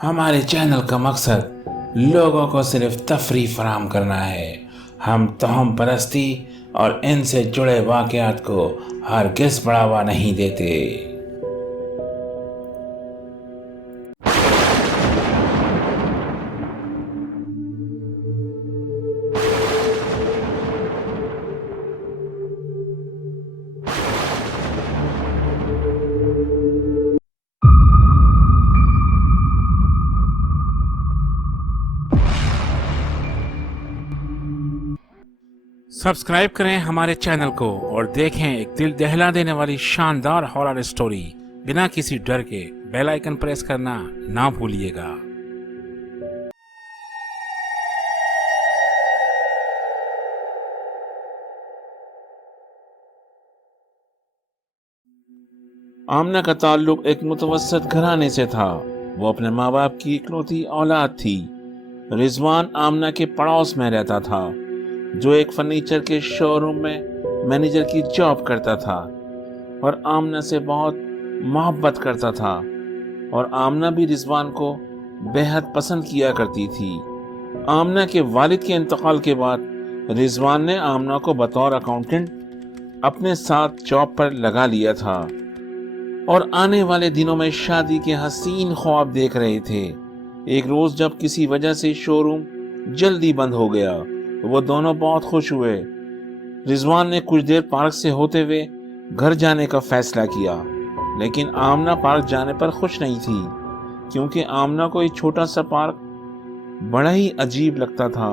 ہمارے چینل کا مقصد لوگوں کو صرف تفریح فراہم کرنا ہے۔ ہم توہم پرستی اور ان سے جڑے واقعات کو ہرگز بڑھاوا نہیں دیتے۔ سبسکرائب کریں ہمارے چینل کو اور دیکھیں ایک دل دہلا دینے والی شاندار ہارر سٹوری بنا کسی ڈر کے۔ بیل آئیکن پریس کرنا نہ بھولیے گا۔ آمنہ کا تعلق ایک متوسط گھرانے سے تھا۔ وہ اپنے ماں باپ کی اکلوتی اولاد تھی۔ رضوان آمنہ کے پڑوس میں رہتا تھا، جو ایک فرنیچر کے شو روم میں مینیجر کی جاب کرتا تھا اور آمنہ سے بہت محبت کرتا تھا، اور آمنہ بھی رضوان کو بے حد پسند کیا کرتی تھی۔ آمنہ کے والد کے انتقال کے بعد رضوان نے آمنہ کو بطور اکاؤنٹنٹ اپنے ساتھ جاب پر لگا لیا تھا اور آنے والے دنوں میں شادی کے حسین خواب دیکھ رہے تھے۔ ایک روز جب کسی وجہ سے شو روم جلدی بند ہو گیا، وہ دونوں بہت خوش ہوئے۔ رضوان نے کچھ دیر پارک سے ہوتے ہوئے گھر جانے کا فیصلہ کیا، لیکن آمنہ پارک جانے پر خوش نہیں تھی، کیونکہ آمنہ کو یہ چھوٹا سا پارک بڑا ہی عجیب لگتا تھا،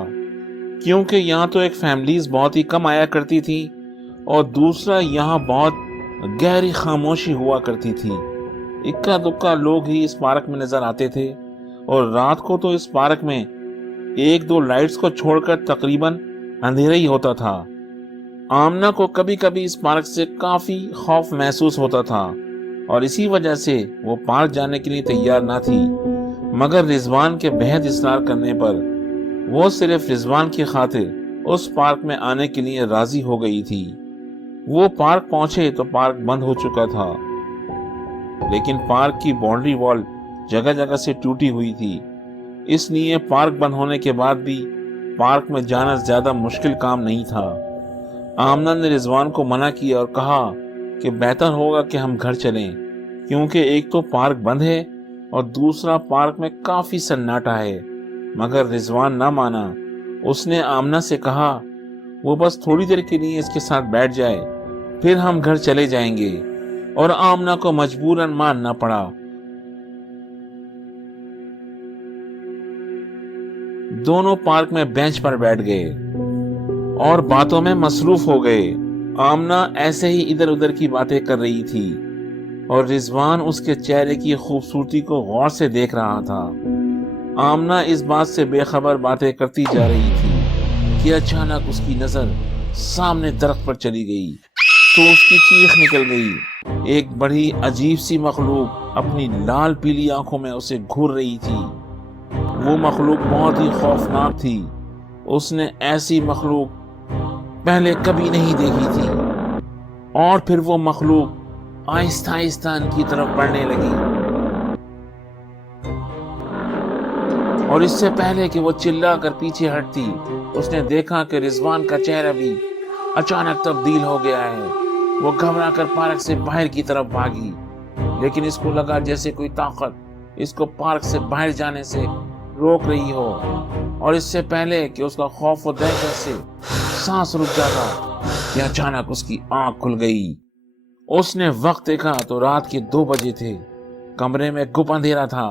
کیونکہ یہاں تو ایک فیملیز بہت ہی کم آیا کرتی تھی اور دوسرا یہاں بہت گہری خاموشی ہوا کرتی تھی۔ اکا دکا لوگ ہی اس پارک میں نظر آتے تھے، اور رات کو تو اس پارک میں ایک دو لائٹس کو چھوڑ کر تقریباً اندھیرا ہی ہوتا تھا۔ آمنہ کو کبھی کبھی اس پارک سے کافی خوف محسوس ہوتا تھا اور اسی وجہ سے وہ پارک جانے کے لیے تیار نہ تھی، مگر رضوان کے بہت اصرار کرنے پر وہ صرف رضوان کی خاطر اس پارک میں آنے کے لیے راضی ہو گئی تھی۔ وہ پارک پہنچے تو پارک بند ہو چکا تھا، لیکن پارک کی باؤنڈری وال جگہ جگہ سے ٹوٹی ہوئی تھی، اس لیے پارک بند ہونے کے بعد بھی پارک میں جانا زیادہ مشکل کام نہیں تھا۔ آمنہ نے رضوان کو منع کیا اور کہا کہ بہتر ہوگا کہ ہم گھر چلیں، کیونکہ ایک تو پارک بند ہے اور دوسرا پارک میں کافی سناٹا ہے، مگر رضوان نہ مانا۔ اس نے آمنہ سے کہا وہ بس تھوڑی دیر کے لیے اس کے ساتھ بیٹھ جائے، پھر ہم گھر چلے جائیں گے، اور آمنہ کو مجبوراً ماننا پڑا۔ دونوں پارک میں بینچ پر بیٹھ گئے اور باتوں میں مصروف ہو گئے۔ آمنہ ایسے ہی ادھر ادھر کی باتیں کر رہی تھی اور رضوان اس کے چہرے کی خوبصورتی کو غور سے دیکھ رہا تھا۔ آمنہ اس بات سے بے خبر باتیں کرتی جا رہی تھی کہ اچانک اس کی نظر سامنے درخت پر چلی گئی تو اس کی چیخ نکل گئی۔ ایک بڑی عجیب سی مخلوق اپنی لال پیلی آنکھوں میں اسے گھور رہی تھی۔ وہ مخلوق بہت ہی خوفناک تھی۔ اس نے ایسی مخلوق پہلے کبھی نہیں دیکھی تھی، اور پھر وہ مخلوق آہستہ آہستہ ان کی طرف بڑھنے لگی، اور اس سے پہلے کہ وہ چلا کر پیچھے ہٹتی، اس نے دیکھا کہ رضوان کا چہرہ بھی اچانک تبدیل ہو گیا ہے۔ وہ گھبرا کر پارک سے باہر کی طرف بھاگی، لیکن اس کو لگا جیسے کوئی طاقت اس کو پارک سے باہر جانے سے روک رہی ہو، اور اس سے پہلے کہ اس کا خوف و دہشت سے سانس رک جاتا کہ اچانک اس کی آنکھ کھل گئی۔ اس نے وقت دیکھا تو رات کے 2 بجے تھے۔ کمرے میں گپ اندھیرا تھا۔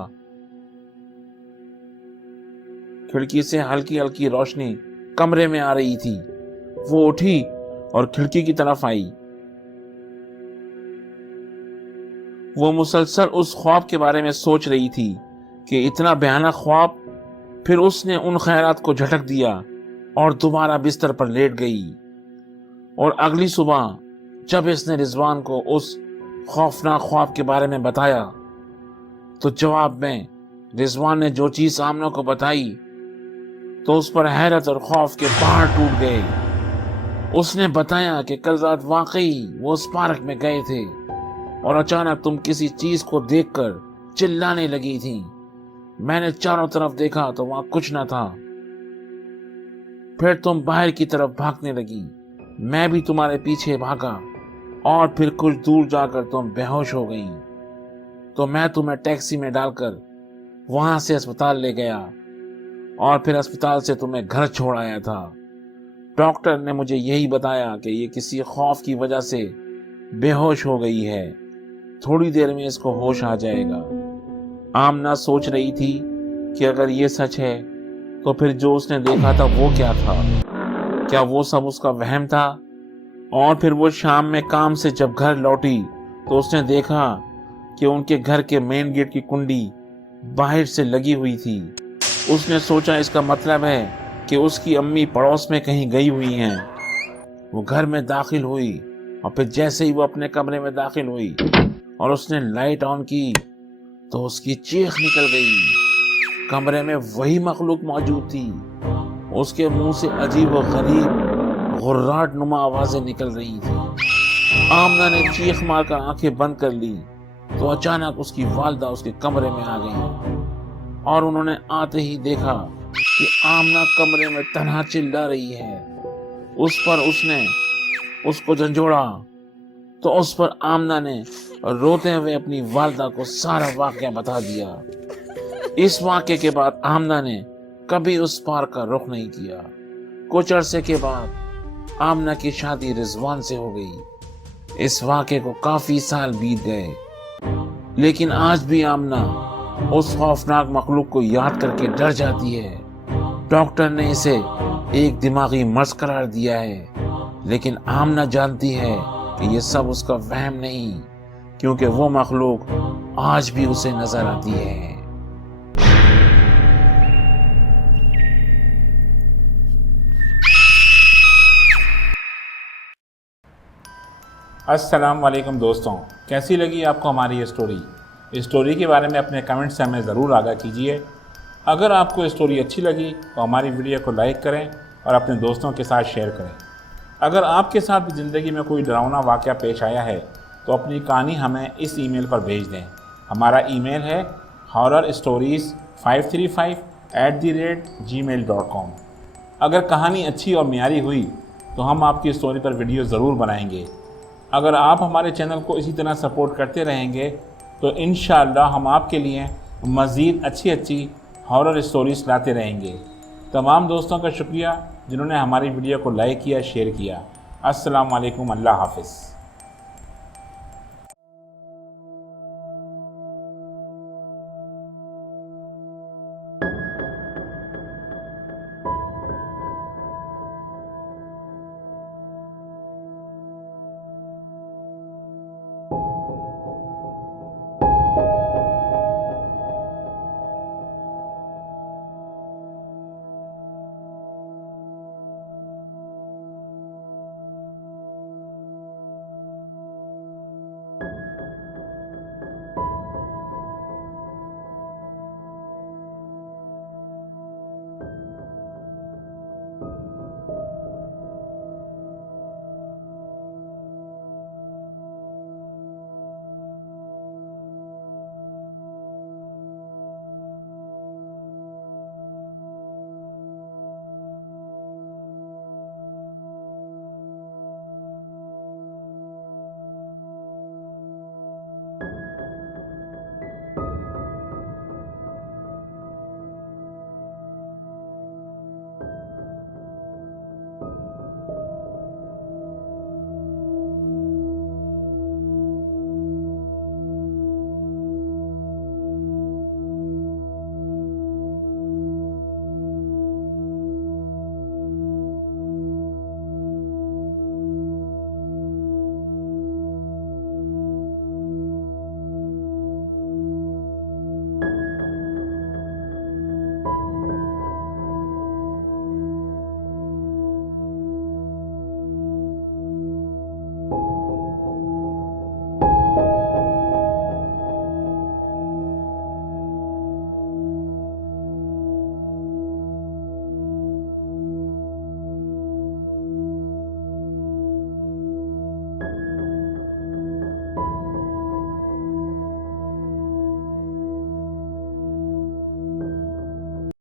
کھڑکی سے ہلکی ہلکی روشنی کمرے میں آ رہی تھی۔ وہ اٹھی اور کھڑکی کی طرف آئی۔ وہ مسلسل اس خواب کے بارے میں سوچ رہی تھی کہ اتنا بھیانک خواب۔ پھر اس نے ان خیالات کو جھٹک دیا اور دوبارہ بستر پر لیٹ گئی، اور اگلی صبح جب اس نے رضوان کو اس خوفناک خواب کے بارے میں بتایا تو جواب میں رضوان نے جو چیز آمنہ کو بتائی تو اس پر حیرت اور خوف کے پہاڑ ٹوٹ گئے۔ اس نے بتایا کہ کل رات واقعی وہ اس پارک میں گئے تھے اور اچانک تم کسی چیز کو دیکھ کر چلانے لگی تھی۔ میں نے چاروں طرف دیکھا تو وہاں کچھ نہ تھا۔ پھر تم باہر کی طرف بھاگنے لگی، میں بھی تمہارے پیچھے بھاگا اور پھر کچھ دور جا کر تم بے ہوش ہو گئی، تو میں تمہیں ٹیکسی میں ڈال کر وہاں سے اسپتال لے گیا اور پھر اسپتال سے تمہیں گھر چھوڑ آیا تھا۔ ڈاکٹر نے مجھے یہی بتایا کہ یہ کسی خوف کی وجہ سے بے ہوش ہو گئی ہے، تھوڑی دیر میں اس کو ہوش آ جائے گا۔ آمنہ سوچ رہی تھی کہ اگر یہ سچ ہے تو پھر جو اس نے دیکھا تھا وہ کیا تھا؟ کیا وہ سب اس کا وہم تھا؟ اور پھر وہ شام میں کام سے جب گھر لوٹی تو اس نے دیکھا کہ ان کے گھر کے مین گیٹ کی کنڈی باہر سے لگی ہوئی تھی۔ اس نے سوچا اس کا مطلب ہے کہ اس کی امی پڑوس میں کہیں گئی ہوئی ہیں۔ وہ گھر میں داخل ہوئی اور پھر جیسے ہی وہ اپنے کمرے میں داخل ہوئی اور اس نے لائٹ آن کی تو اس کی چیخ نکل گئی۔ کمرے میں وہی مخلوق موجود تھی، اس کے منہ سے عجیب و غریب غراٹ نما آوازیں نکل رہی تھی۔ آمنہ نے چیخ مار کر آنکھیں بند کر لی تو اچانک اس کی والدہ اس کے کمرے میں آ گئی اور انہوں نے آتے ہی دیکھا کہ آمنہ کمرے میں تنہا چلا رہی ہے۔ اس پر اس نے اس کو جھنجھوڑا تو اس پر آمنہ نے روتے ہوئے اپنی والدہ کو سارا واقعہ بتا دیا۔ اس واقعے کے بعد آمنہ نے کبھی اس پار کا رخ نہیں کیا۔ کچھ عرصے کے بعد آمنہ کی شادی رضوان سے ہو گئی۔ اس واقعے کو کافی سال بیت گئے، لیکن آج بھی آمنہ اس خوفناک مخلوق کو یاد کر کے ڈر جاتی ہے۔ ڈاکٹر نے اسے ایک دماغی مرض قرار دیا ہے، لیکن آمنہ جانتی ہے کہ یہ سب اس کا وہم نہیں، کیونکہ وہ مخلوق آج بھی اسے نظر آتی ہے۔ السلام علیکم دوستوں، کیسی لگی آپ کو ہماری یہ اسٹوری کے بارے میں اپنے کمنٹ سے ہمیں ضرور آگاہ کیجیے۔ اگر آپ کو اسٹوری اچھی لگی تو ہماری ویڈیو کو لائک کریں اور اپنے دوستوں کے ساتھ شیئر کریں۔ اگر آپ کے ساتھ بھی زندگی میں کوئی ڈراؤنا واقعہ پیش آیا ہے تو اپنی کہانی ہمیں اس ای میل پر بھیج دیں۔ ہمارا ای میل ہے horrorstories535@gmail.com۔ اگر کہانی اچھی اور معیاری ہوئی تو ہم آپ کی اسٹوری پر ویڈیو ضرور بنائیں گے۔ اگر آپ ہمارے چینل کو اسی طرح سپورٹ کرتے رہیں گے تو انشاءاللہ ہم آپ کے لیے مزید اچھی ہارر اسٹوریز لاتے رہیں گے۔ تمام دوستوں کا شکریہ جنہوں نے ہماری ویڈیو کو لائک کیا، شیئر کیا۔ السلام علیکم، اللہ حافظ۔